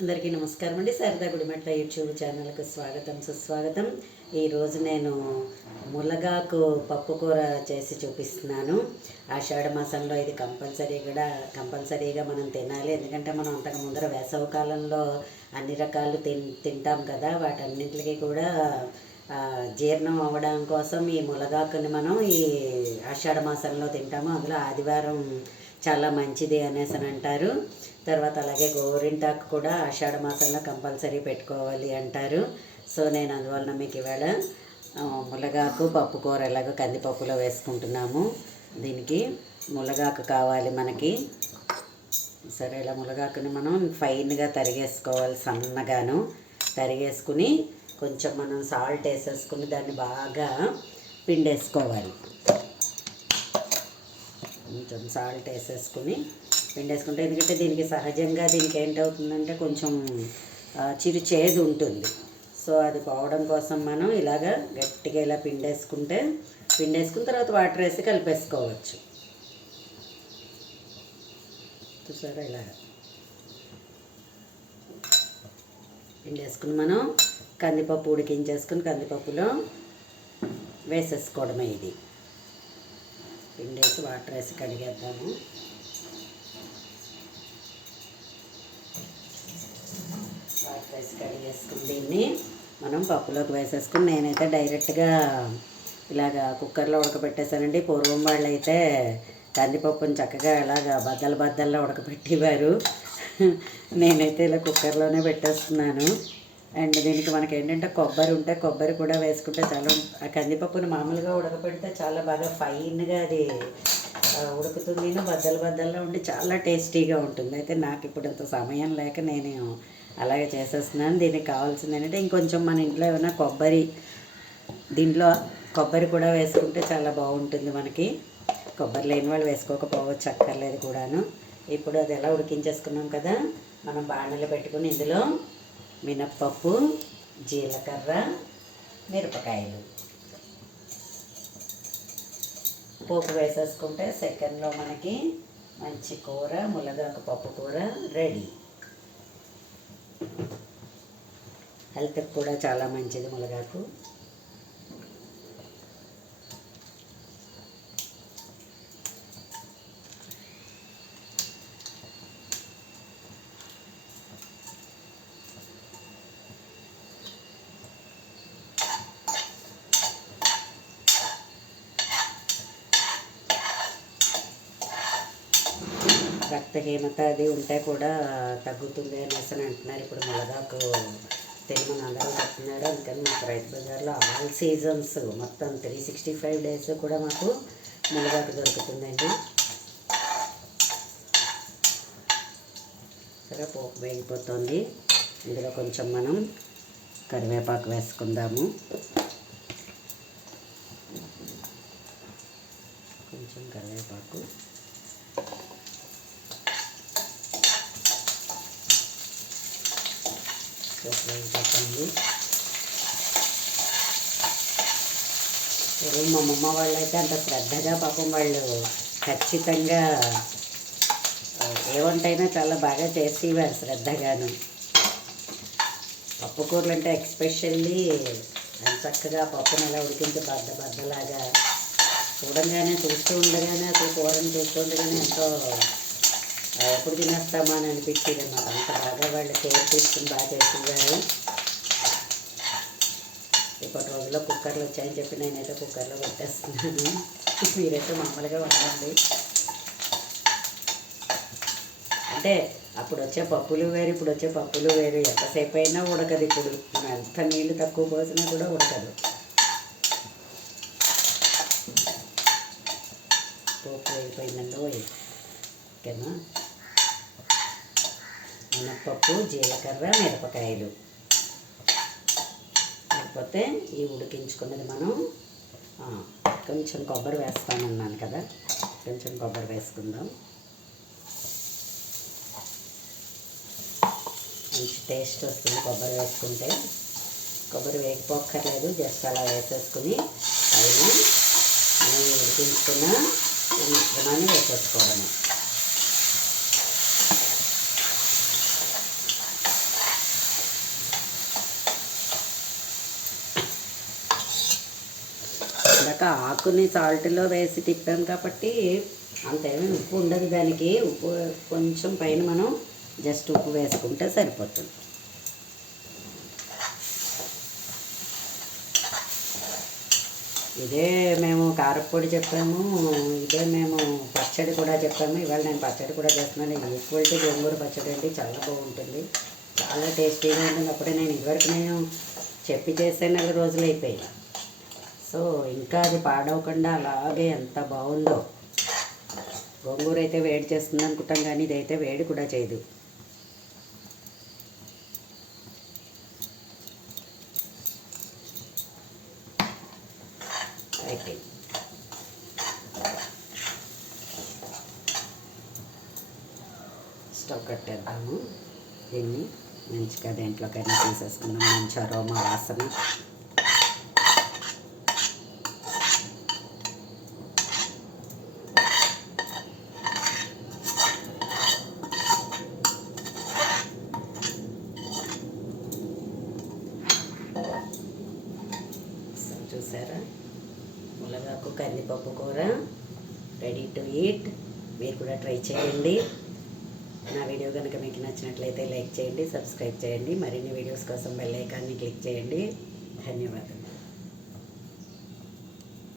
అందరికీ నమస్కారం అండి. శారదా గుడిమెట్ల యూట్యూబ్ ఛానల్కి స్వాగతం సుస్వాగతం. ఈరోజు నేను ములగాకు పప్పు కూర చేసి చూపిస్తున్నాను. ఆషాఢ మాసంలో ఇది కంపల్సరీగా మనం తినాలి. ఎందుకంటే మనం అంతకు ముందర వేసవి కాలంలో అన్ని రకాలు తింటాం కదా, వాటన్నింటికి కూడా జీర్ణం అవ్వడం కోసం ఈ ములగాకుని మనం ఈ ఆషాఢ మాసంలో తింటాము. అందులో ఆదివారం చాలా మంచిది అనేసి అని అంటారు. తర్వాత అలాగే గోరింటాకు కూడా ఆషాఢ మాసంలో కంపల్సరీ పెట్టుకోవాలి అంటారు. సో నేను అందువలన మీకు ఇవాళ ములగాకు పప్పు కూర ఎలాగో కందిపప్పులో వేసుకుంటున్నాము. దీనికి ములగాకు కావాలి మనకి. సరే, ఇలా ములగాకుని మనం ఫైన్గా తరిగేసుకోవాలి, సన్నగాను తరిగేసుకుని కొంచెం మనం సాల్ట్ వేసేసుకుని దాన్ని బాగా పిండేసుకోవాలి. కొంచెం సాల్ట్ వేసేసుకుని పిండేసుకుంటే, ఎందుకంటే దీనికి సహజంగా దీనికి ఏంటవుతుందంటే కొంచెం చేదు ఉంటుంది. సో అది పోవడం కోసం మనం ఇలాగా గట్టిగా ఇలా పిండేసుకున్న తర్వాత వాటర్ వేసి కలిపేసుకోవచ్చు. చూసారా, ఇలాగ పిండేసుకుని మనం కందిపప్పు ఉడికించేసుకుని కందిపప్పులో వేసేసుకోవడమే. ఇది పిండేసి వాటర్ వేసి కడిగేద్దాము. వాటర్ వేసి కడిగేసుకుని దీన్ని మనం పప్పులోకి వేసేసుకుని, నేనైతే డైరెక్ట్గా ఇలాగ కుక్కర్లో ఉడకబెట్టేశానండి. పూర్వం వాళ్ళు అయితే కందిపప్పుని చక్కగా ఇలాగ బద్దల్లో ఉడకబెట్టేవారు. నేనైతే ఇలా కుక్కర్లోనే పెట్టేస్తున్నాను. అండ్ దీనికి మనకి ఏంటంటే కొబ్బరి ఉంటే కొబ్బరి కూడా వేసుకుంటే చాలా, ఆ కందిపప్పుని మామూలుగా ఉడకపెడితే చాలా బాగా ఫైన్గా అది ఉడుకుతుంది, బద్దల్లో ఉండి చాలా టేస్టీగా ఉంటుంది. అయితే నాకు ఇప్పుడు అంత సమయం లేక నేను అలాగే చేసేస్తున్నాను. దీనికి కావాల్సింది ఏంటంటే ఇంకొంచెం మన ఇంట్లో ఏమైనా దీంట్లో కొబ్బరి కూడా వేసుకుంటే చాలా బాగుంటుంది మనకి. కొబ్బరి లేని వాళ్ళు వేసుకోకపోవచ్చు, అక్కర్లేదు కూడాను. ఇప్పుడు అది ఎలా ఉడికించేసుకున్నాం కదా, మనం బాణలు పెట్టుకుని ఇందులో మినప్పప్పు, జీలకర్ర, మిరపకాయలు పోపు వేసేసుకుంటే సెకండ్లో మనకి మంచి కూర, ములగాకు పప్పు కూర రెడీ. హెల్త్కి కూడా చాలా మంచిది ములగాకు. రక్తహీనత అది ఉంటే కూడా తగ్గుతుంది అనేసి అంటున్నారు. ఇప్పుడు ములగాకు తినమని అందరూ చెప్తున్నారు. అందుకని మాకు రైతు బజార్లో ఆల్ సీజన్స్ మొత్తం 365 డేస్ కూడా మాకు ములగాకు దొరుకుతుందండి. సరే, పోపు వేగిపోతుంది. ఇందులో కొంచెం మనం కరివేపాకు వేసుకుందాము. కొంచెం కరివేపాకు, వేగిపోతుంది. మా అమ్మమ్మ వాళ్ళు అయితే అంత శ్రద్ధగా పాపం వాళ్ళు ఖచ్చితంగా ఏ వంటైనా చాలా బాగా చేసేవారు శ్రద్ధగాను. పప్పు కూరలు అంటే ఎక్స్పెషల్లీ అది చక్కగా పప్పును ఎలా ఉడికించి బద్దలాగా చూస్తూ ఉండగానే అసలు కూరని చూస్తూ ఉండగానే ఎంతో ఎప్పుడు తినేస్తామా అని అనిపించేది అన్నమాట. అంత బాగా వాళ్ళు కేర్ తీసుకుని బాగా చేసేవారు. ఇప్పటి రోజుల్లో కుక్కర్లు వచ్చాయని చెప్పి నేనైతే కుక్కర్లో పెట్టేస్తున్నాను. మీరైతే మామూలుగా వండండి. అంటే అప్పుడు వచ్చే పప్పులు వేరు, ఇప్పుడు వచ్చే పప్పులు వేరు. ఎంతసేపు అయినా ఉడకదు. ఇప్పుడు మనం ఎంత నీళ్ళు తక్కువ పోసినా కూడా ఉడకదు. పోపు అయిపోయిందండి. ఓకేనా, మినప్పప్పు, జీలకర్ర, మిరపకాయలు. లేకపోతే ఈ ఉడికించుకున్నది మనం కొంచెం కొబ్బరి వేస్తానన్నాను కదా, కొంచెం కొబ్బరి వేసుకుందాం. మంచి టేస్ట్ వస్తుంది కొబ్బరి వేసుకుంటే. కొబ్బరి వేగిపోక్కర్లేదు, జస్ట్ అలా వేసేసుకుని పైన మనం ఉడికించుకున్న మిశ్రమాన్ని వేసేసుకోవడమే. ఇందాక ఆకుని సాల్ట్లో వేసి తిప్పాం కాబట్టి అంతేమీ ఉప్పు ఉండదు దానికి. ఉప్పు కొంచెం పైన మనం జస్ట్ ఉప్పు వేసుకుంటే సరిపోతుంది. ఇదే మేము కారప్పొడి చెప్పాము, ఇదే మేము పచ్చడి కూడా చెప్పాము. ఇవాళ నేను పచ్చడి కూడా చేస్తున్నాను. ఇది ఈక్వల్టీ గోంగూర పచ్చడి అండి, చాలా బాగుంటుంది, చాలా టేస్టీగా ఉంటుంది. అప్పుడే నేను చెప్పి చేసే 4 రోజులు అయిపోయాయి. సో ఇంకా అది పాడవకుండా అలాగే ఎంత బాగుందో. గోంగూర అయితే వేడి చేస్తుంది అనుకుంటాం, కానీ ఇదైతే వేడి కూడా చేయదు. అయిపోయింది. స్టవ్ కట్టేద్దాము. దీన్ని మంచిగా దేంట్లోకైనా తీసేసుకుందాం. మంచి అరోమా వాసన. చూసారా, ములగాకు కందిపప్పు కూర రెడీ టు ఈట్. మీరు కూడా ట్రై చేయండి. నా వీడియో కనుక మీకు నచ్చినట్లయితే లైక్ చేయండి, సబ్స్క్రైబ్ చేయండి. మరిన్ని వీడియోస్ కోసం బెల్ ఐకాన్ని క్లిక్ చేయండి. ధన్యవాదాలు.